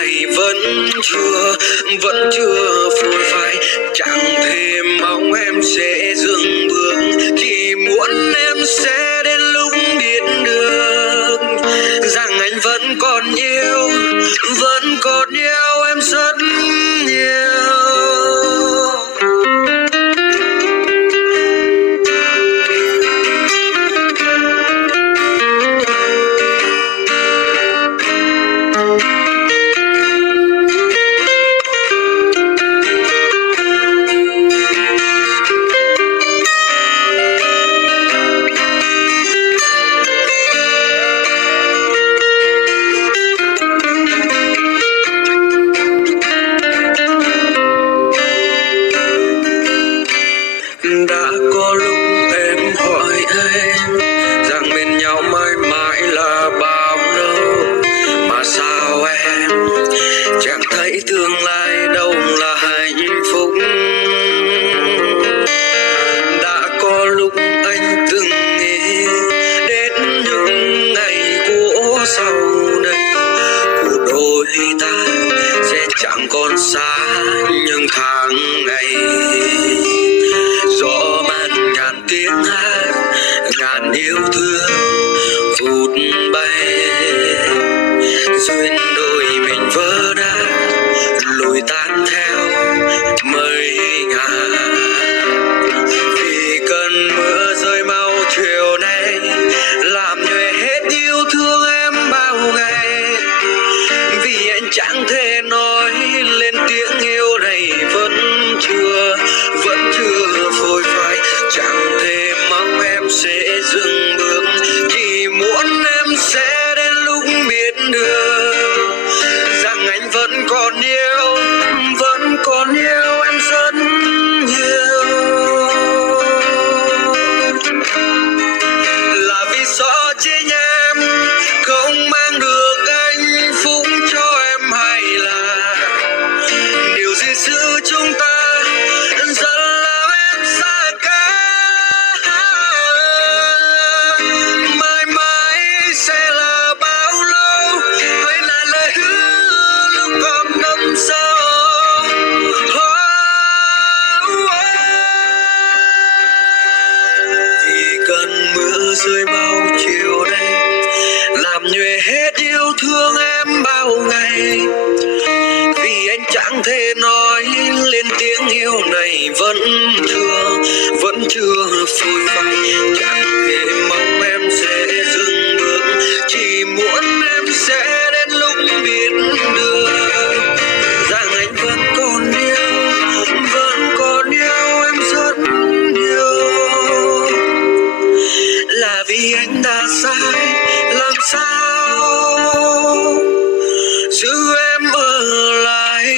này vẫn chưa phôi phai. Chẳng thể mong em sẽ dừng bước, chỉ muốn em sẽ đến lúc biết được rằng anh vẫn còn yêu em rất nhiều. Đã có lúc em hỏi anh rằng bên nhau mãi mãi là bao lâu, mà sao em chẳng thấy tương lai đâu là hạnh phúc. Đã có lúc anh từng nghĩ đến những ngày của sau đây, cuộc đôi ta sẽ chẳng còn xa những tháng ngày. Gió màn ngàn tiếng hát, ngàn yêu thương vụt bay, duyên đôi mình vỡ nát lùi tan theo mây ngàn. Vì cơn mưa rơi mau chiều nay làm nhòe hết yêu thương em bao ngày. Vì anh chẳng thể nói lên tiếng yêu này vẫn chưa phôi phai. Chẳng thể mong em sẽ dừng bước, chỉ muốn em sẽ đến lúc biết được rằng anh vẫn còn yêu em rất nhiều. Là vì gió trên em không mang được hạnh phúc cho em, hay là điều gì giữa chúng ta dần làm em xa cách. Mãi mãi sẽ là bao lâu, hay là lời hứa lúc còn năm sau. Vì cơn mưa rơi bao chiều nay làm nhòe hết yêu thương em bao ngày. Vì anh chẳng thể nói lên tiếng yêu này vẫn chưa phôi phai. Chẳng thể mong em sẽ dừng bước, chỉ muốn em sẽ đến lúc biết được rằng anh vẫn còn yêu em rất nhiều. Là vì anh đã sai, làm sao giữ em ở lại.